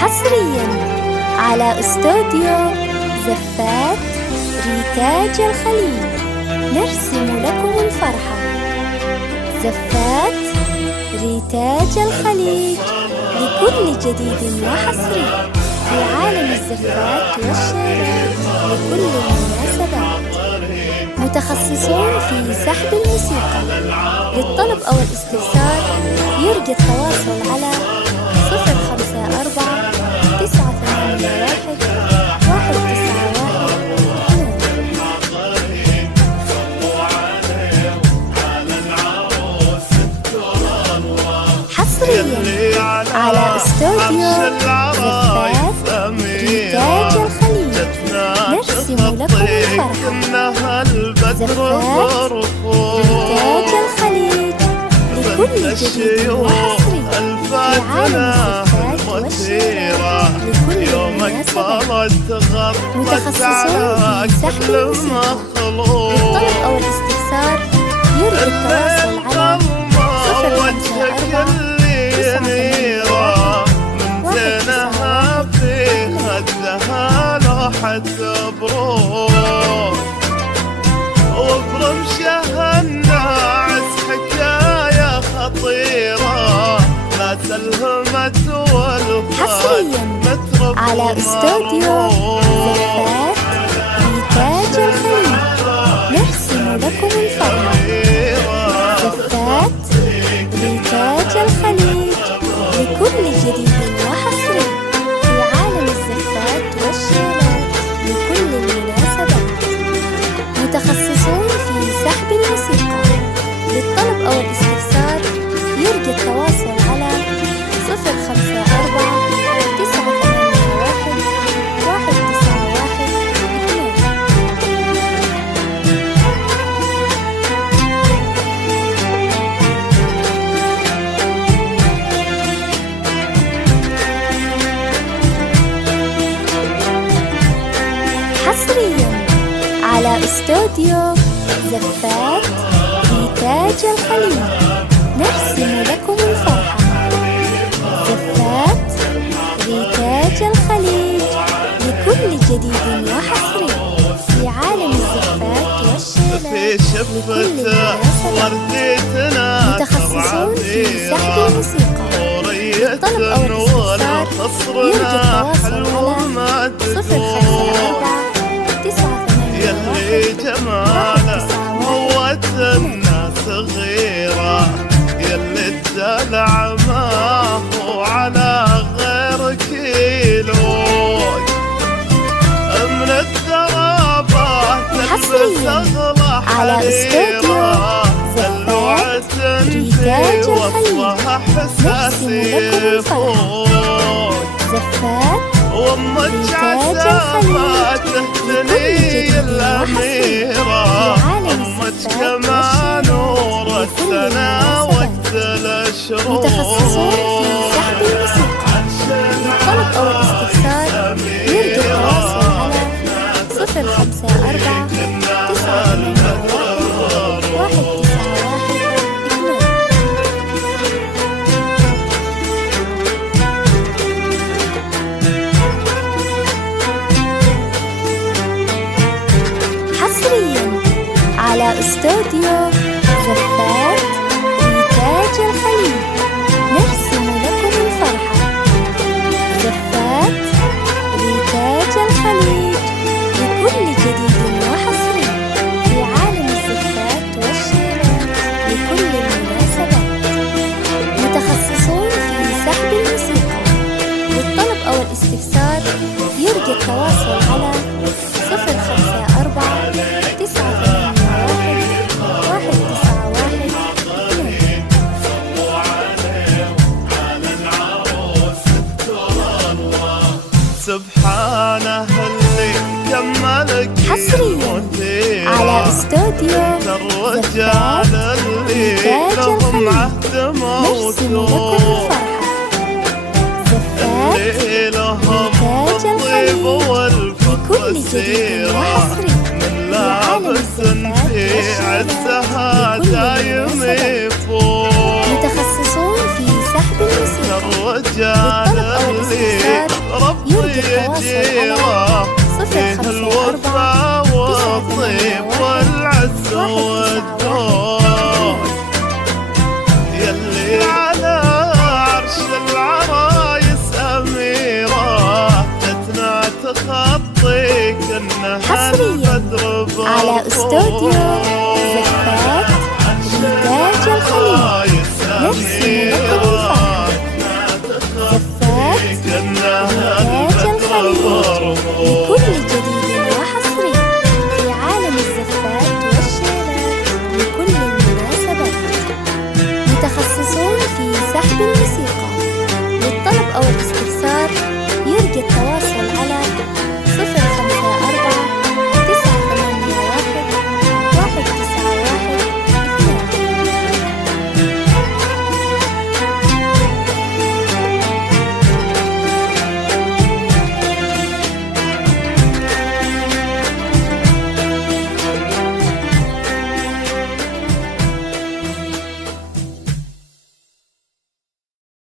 حصرياً على استوديو زفات ريتاج الخليج نرسم لكم الفرحة. زفات ريتاج الخليج لكل جديد وحصري في عالم الزفات والشعر لكل المناسبات. متخصصون في سحب الموسيقى. للطلب أو الاستفسار يرجى التواصل على 054 981 191. حصريا على استوديو زفات ريتاج الخليج نرسم لكم الفرحة. زفات ريتاج الخليج لكل جديد وحصري في عالم الزفات والشعر لكل المناسبات. متخصصون في سحب الموسيقى. للطلب أو الاستفسار يرجى التواصل على 054 وبرمشها الناعس حكاية خطيرة لا سلهمت حصريا على استوديو زفات ريتاج الخليج نرسم لكم الفرحة. زفات ريتاج الخليج لكل جديد وحصري في عالم الزفات والشعر لكل المناسبات. متخصصون في سحب الموسيقى. للطلب أو الاستفسار يرجى التواصل على 054 981 191. حصريا على استوديو زفات ريتاج الخليج نرسم لكم الفرحة. زفات ريتاج الخليج لكل جديد وحصري في عالم الزفات والشعر لكل المناسبات. متخصصون في سحب الموسيقى. للطلب أو الاستفسار يرجى التواصل على 054 يلي جماله موت الناس صغيرة يلي الدلع ما هو على غير كيلو من الدرابة تلبس أغلى على استوديو زفات ريتاج الخليج نرسم لكم الفرحة. زفات ريتاج الخليج تهتني الأميرة أمك كما نور السنة وقت الشروق. متخصصون في سحب الموسيقى. للطلب أو الاستفسار يرجى التواصل على 054 981 191. حصريا على استوديو زفات ريتاج الخليج نرسم لكم الفرحة. زفات ريتاج الخليج لكل جديد وحصري في عالم الزفات والشعر لكل المناسبات. متخصصون في سحب الموسيقى. للطلب أو الاستفسار يرجى التواصل على 054 981 191. نرسم لكم الفرحة. زفات إنتاج الخليج لكل جديد وحصري في عالم الزفات والشيلات لكل مناسبة. متخصصون في سحب الموسيقى. للطلب أو الاستفسار يرجى التواصل على 054 والعز والدور يلي على عرش العرايس أميرة جتنا تخطيك إنها حصرياً البدر على استوديو